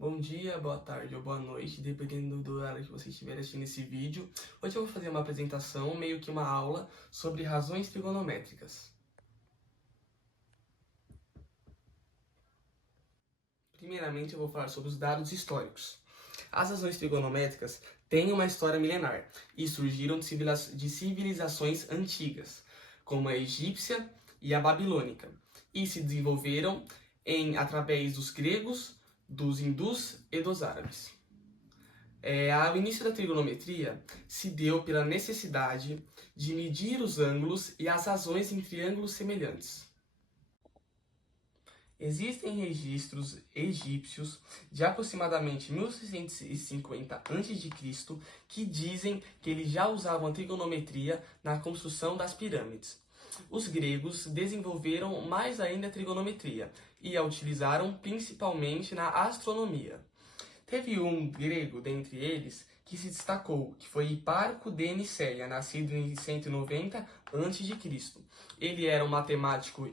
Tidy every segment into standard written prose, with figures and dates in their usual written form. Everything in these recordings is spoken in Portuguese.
Bom dia, boa tarde ou boa noite, dependendo do horário que você estiver assistindo esse vídeo. Hoje eu vou fazer uma apresentação, meio que uma aula, sobre razões trigonométricas. Primeiramente eu vou falar sobre os dados históricos. As razões trigonométricas têm uma história milenar e surgiram de civilizações antigas, como a egípcia e a babilônica, e se desenvolveram através dos gregos, dos hindus e dos árabes. O início da trigonometria se deu pela necessidade de medir os ângulos e as razões em triângulos semelhantes. Existem registros egípcios de aproximadamente 1650 a.C. que dizem que eles já usavam a trigonometria na construção das pirâmides. Os gregos desenvolveram mais ainda a trigonometria e a utilizaram principalmente na astronomia. Teve um grego dentre eles que se destacou, que foi Hiparco de Niceia, nascido em 190 a.C. Ele era um matemático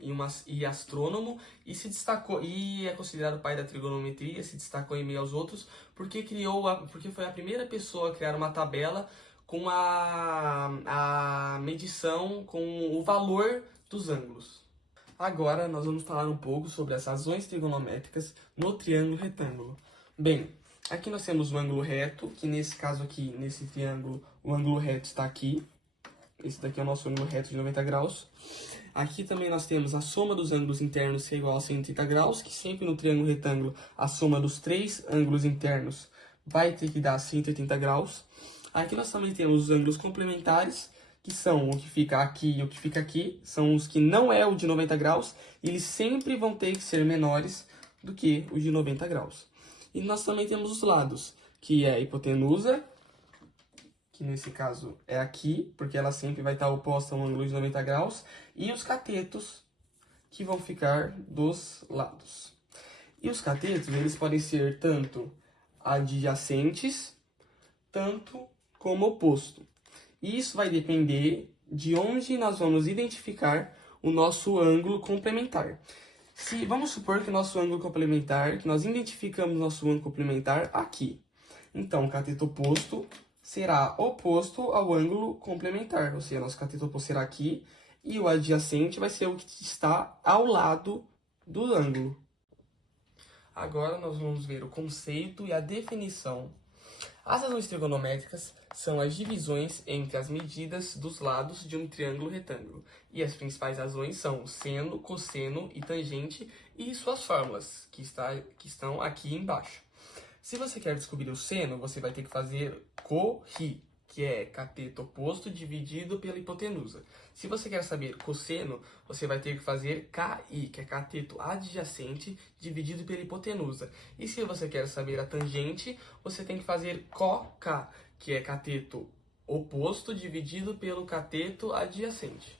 e astrônomo e se destacou e é considerado o pai da trigonometria, se destacou em meio aos outros porque porque foi a primeira pessoa a criar uma tabela com a medição com o valor dos ângulos. Agora nós vamos falar um pouco sobre as razões trigonométricas no triângulo retângulo. Bem, aqui nós temos o ângulo reto, que nesse caso aqui, nesse triângulo, o ângulo reto está aqui. Esse daqui é o nosso ângulo reto de 90 graus. Aqui também nós temos a soma dos ângulos internos, que é igual a 130 graus, que sempre no triângulo retângulo, a soma dos três ângulos internos vai ter que dar 180 graus. Aqui nós também temos os ângulos complementares, que são o que fica aqui e o que fica aqui, são os que não é o de 90 graus, e eles sempre vão ter que ser menores do que o de 90 graus. E nós também temos os lados, que é a hipotenusa, que nesse caso é aqui, porque ela sempre vai estar oposta a um ângulo de 90 graus, e os catetos, que vão ficar dos lados. E os catetos, eles podem ser tanto adjacentes, tanto como oposto. E isso vai depender de onde nós vamos identificar o nosso ângulo complementar. Vamos supor que o nosso ângulo complementar, que nós identificamos nosso ângulo complementar aqui. Então, o cateto oposto será oposto ao ângulo complementar, ou seja, nosso cateto oposto será aqui, e o adjacente vai ser o que está ao lado do ângulo. Agora nós vamos ver o conceito e a definição. As razões trigonométricas são as divisões entre as medidas dos lados de um triângulo retângulo. E as principais razões são seno, cosseno e tangente e suas fórmulas, que estão aqui embaixo. Se você quer descobrir o seno, você vai ter que fazer corri, que é cateto oposto dividido pela hipotenusa. Se você quer saber cosseno, você vai ter que fazer KI, que é cateto adjacente dividido pela hipotenusa. E se você quer saber a tangente, você tem que fazer CoK, que é cateto oposto dividido pelo cateto adjacente.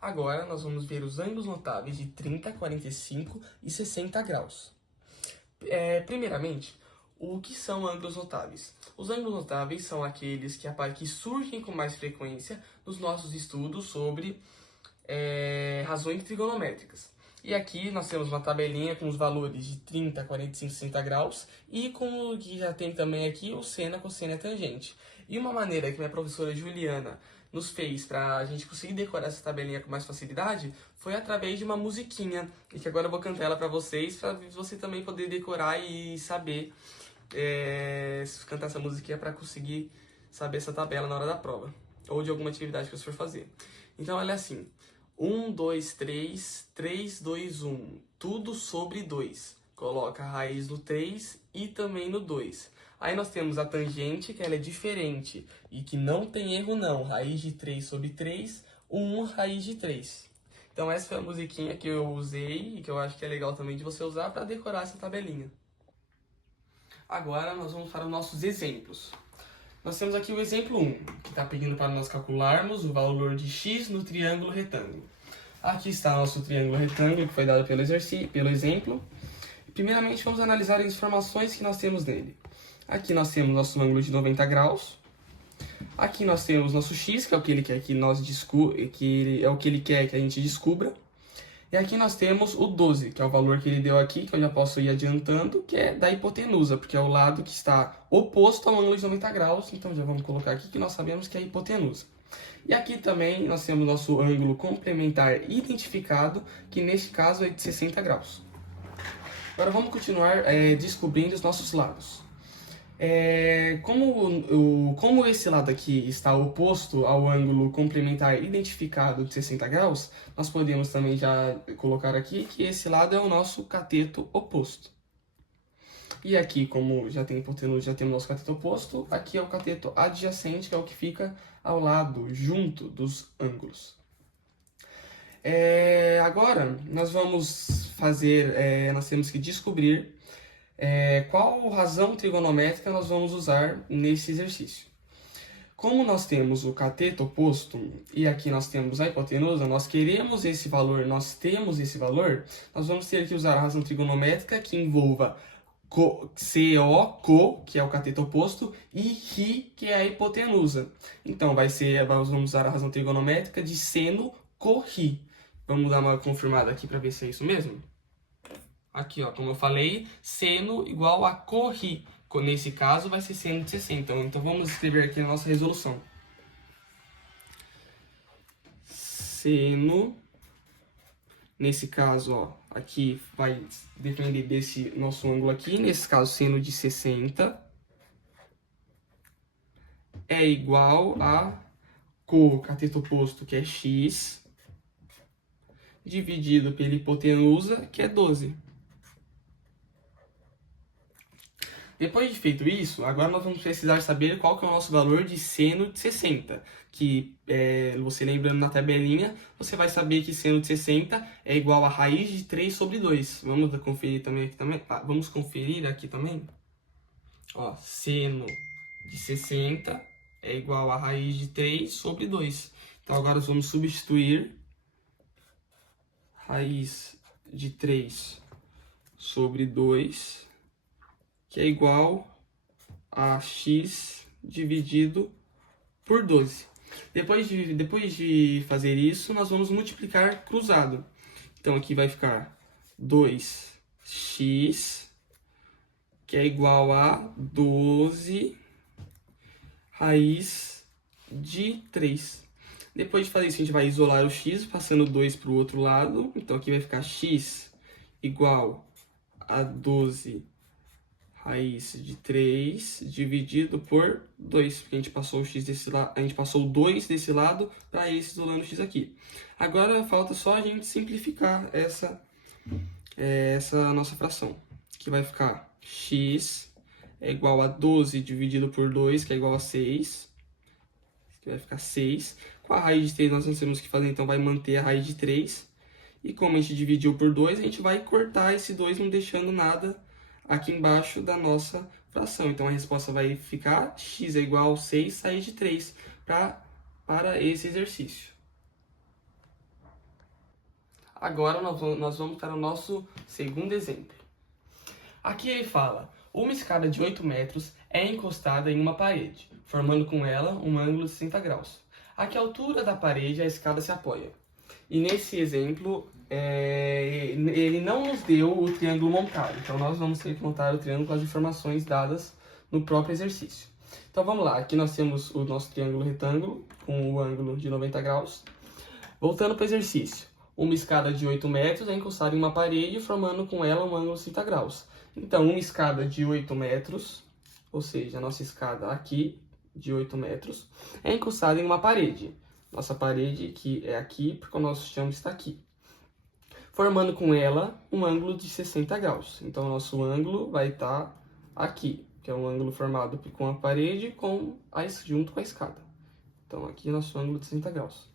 Agora nós vamos ver os ângulos notáveis de 30, 45 e 60 graus. Primeiramente, o que são ângulos notáveis? Os ângulos notáveis são aqueles que surgem com mais frequência nos nossos estudos sobre razões trigonométricas. E aqui nós temos uma tabelinha com os valores de 30, 45, 60 graus e com o que já tem também aqui o seno, cosseno e a tangente. E uma maneira que minha professora Juliana nos fez para a gente conseguir decorar essa tabelinha com mais facilidade foi através de uma musiquinha, e que agora eu vou cantar ela para você também poder decorar e saber cantar essa musiquinha para conseguir saber essa tabela na hora da prova, ou de alguma atividade que você for fazer. Então ela é assim: 1, 2, 3, 3, 2, 1, tudo sobre 2. Coloca a raiz no 3 e também no 2. Aí nós temos a tangente, que ela é diferente e que não tem erro não. Raiz de 3 sobre 3, 1 raiz de 3. Então essa foi a musiquinha que eu usei e que eu acho que é legal também de você usar para decorar essa tabelinha. Agora nós vamos para os nossos exemplos. Nós temos aqui o exemplo 1, que está pedindo para nós calcularmos o valor de x no triângulo retângulo. Aqui está nosso triângulo retângulo, que foi dado pelo exemplo. Primeiramente, vamos analisar as informações que nós temos nele. Aqui nós temos nosso ângulo de 90 graus. Aqui nós temos nosso x, que é o que ele quer que ele quer que a gente descubra. E aqui nós temos o 12, que é o valor que ele deu aqui, que eu já posso ir adiantando, que é da hipotenusa, porque é o lado que está oposto ao ângulo de 90 graus, então já vamos colocar aqui que nós sabemos que é a hipotenusa. E aqui também nós temos nosso ângulo complementar identificado, que neste caso é de 60 graus. Agora vamos continuar descobrindo os nossos lados. Como esse lado aqui está oposto ao ângulo complementar identificado de 60 graus, nós podemos também já colocar aqui que esse lado é o nosso cateto oposto. E aqui, como já tem hipotenusa, já temos o nosso cateto oposto, aqui é o cateto adjacente, que é o que fica ao lado, junto dos ângulos. Agora, nós vamos fazer, nós temos que descobrir qual razão trigonométrica nós vamos usar nesse exercício. Como nós temos o cateto oposto e aqui nós temos a hipotenusa, nós queremos esse valor, nós temos esse valor, nós vamos ter que usar a razão trigonométrica que envolva CO, que é o cateto oposto, e Ri, que é a hipotenusa. Então, nós vamos usar a razão trigonométrica de seno corri. Vamos dar uma confirmada aqui para ver se é isso mesmo? Aqui, ó, como eu falei, seno igual a corri. Nesse caso, vai ser seno de 60. Então, vamos escrever aqui na nossa resolução. Seno, nesse caso, ó, aqui vai depender desse nosso ângulo aqui. Nesse caso, seno de 60 é igual a cateto oposto, que é x, dividido pela hipotenusa, que é 12. Depois de feito isso, agora nós vamos precisar saber qual que é o nosso valor de seno de 60. Que, você lembrando na tabelinha, você vai saber que seno de 60 é igual a raiz de 3 sobre 2. Vamos conferir também aqui também? Vamos conferir aqui também? Ó, seno de 60 é igual a raiz de 3 sobre 2. Então agora nós vamos substituir raiz de 3 sobre 2, que é igual a x dividido por 12. Depois de fazer isso, nós vamos multiplicar cruzado. Então, aqui vai ficar 2x, que é igual a 12 raiz de 3. Depois de fazer isso, a gente vai isolar o x, passando 2 para o outro lado. Então, aqui vai ficar x igual a 12 raiz de 3 dividido por 2, porque a gente passou o x desse lado, a gente passou o 2 desse lado para esse isolando o x aqui. Agora falta só a gente simplificar essa nossa fração, que vai ficar x é igual a 12 dividido por 2, que é igual a 6, que vai ficar 6. Com a raiz de 3 nós temos que fazer, então vai manter a raiz de 3. E como a gente dividiu por 2, a gente vai cortar esse 2, não deixando nada aqui embaixo da nossa fração. Então, a resposta vai ficar x é igual a 6 raiz de 3 para esse exercício. Agora, nós vamos para o nosso segundo exemplo. Aqui ele fala, uma escada de 8 metros é encostada em uma parede, formando com ela um ângulo de 60 graus. A que altura da parede a escada se apoia? E nesse exemplo, ele não nos deu o triângulo montado. Então, nós vamos ter que montar o triângulo com as informações dadas no próprio exercício. Então, vamos lá. Aqui nós temos o nosso triângulo retângulo, com o ângulo de 90 graus. Voltando para o exercício. Uma escada de 8 metros é encostada em uma parede, formando com ela um ângulo de 60 graus. Então, uma escada de 8 metros, ou seja, a nossa escada aqui, de 8 metros, é encostada em uma parede. Nossa parede que é aqui, porque o nosso chão está aqui. Formando com ela um ângulo de 60 graus. Então, o nosso ângulo vai estar aqui, que é um ângulo formado com a parede junto com a escada. Então, aqui é nosso ângulo de 60 graus.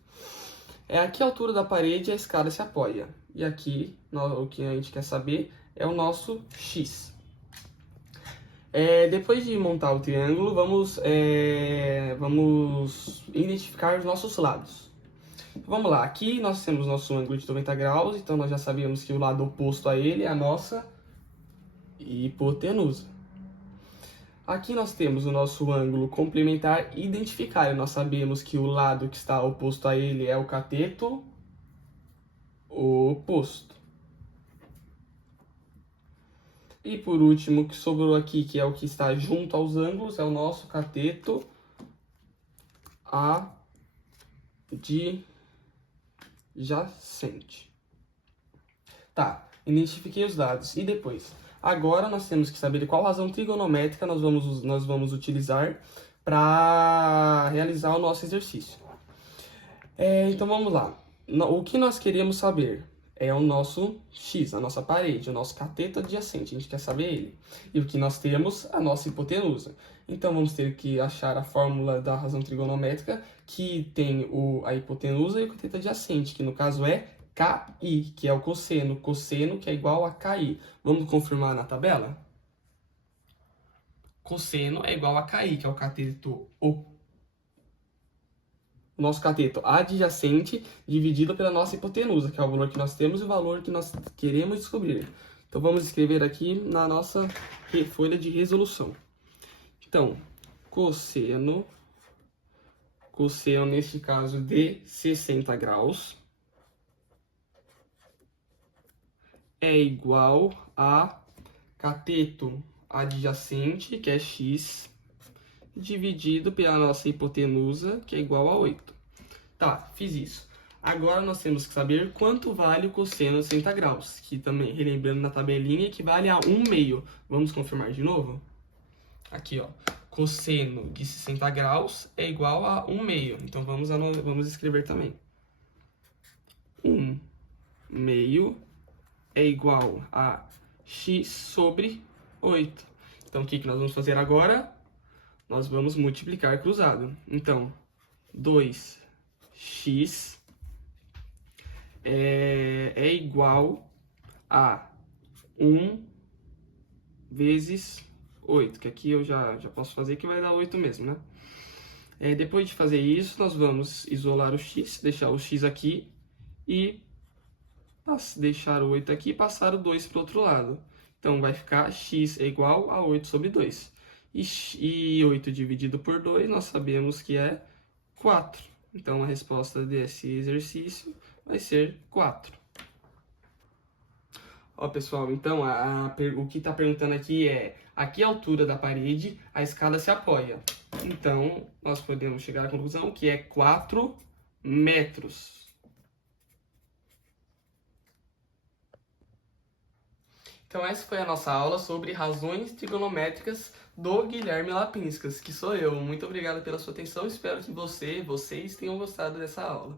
A que altura da parede a escada se apoia? E aqui, o que a gente quer saber é o nosso x. Depois de montar o triângulo, vamos identificar os nossos lados. Vamos lá, aqui nós temos nosso ângulo de 90 graus, então nós já sabemos que o lado oposto a ele é a nossa hipotenusa. Aqui nós temos o nosso ângulo complementar identificado. Nós sabemos que o lado que está oposto a ele é o cateto oposto. E por último, o que sobrou aqui, que é o que está junto aos ângulos, é o nosso cateto adjacente. Tá, identifiquei os dados. E depois? Agora nós temos que saber qual razão trigonométrica nós vamos utilizar para realizar o nosso exercício. Então vamos lá. O que nós queremos saber é o nosso x, a nossa parede, o nosso cateto adjacente. A gente quer saber ele. E o que nós temos? A nossa hipotenusa. Então vamos ter que achar a fórmula da razão trigonométrica que tem a hipotenusa e o cateto adjacente, que no caso é KI, que é o cosseno. Cosseno que é igual a KI. Vamos confirmar na tabela? Cosseno é igual a KI, que é o cateto nosso cateto adjacente dividido pela nossa hipotenusa, que é o valor que nós temos e o valor que nós queremos descobrir. Então vamos escrever aqui na nossa folha de resolução. Então, cosseno neste caso de 60 graus é igual a cateto adjacente, que é x, dividido pela nossa hipotenusa, que é igual a 8. Tá, fiz isso. Agora nós temos que saber quanto vale o cosseno de 60 graus, que também, relembrando na tabelinha, equivale a 1 meio. Vamos confirmar de novo? Aqui, ó. Cosseno de 60 graus é igual a 1 meio. Então vamos escrever também. 1 meio é igual a x sobre 8. Então o que nós vamos fazer agora? Nós vamos multiplicar cruzado. Então, 2x é igual a 1 vezes 8, que aqui eu já posso fazer que vai dar 8 mesmo, né? Depois de fazer isso, nós vamos isolar o x, deixar o x aqui e deixar o 8 aqui e passar o 2 para o outro lado. Então, vai ficar x é igual a 8 sobre 2. E 8 dividido por 2, nós sabemos que é 4. Então, a resposta desse exercício vai ser 4. Ó, pessoal, então, o que está perguntando aqui é a que altura da parede a escada se apoia. Então, nós podemos chegar à conclusão que é 4 metros. Então, essa foi a nossa aula sobre razões trigonométricas do Guilherme Lapinskas, que sou eu. Muito obrigado pela sua atenção. Espero que vocês tenham gostado dessa aula.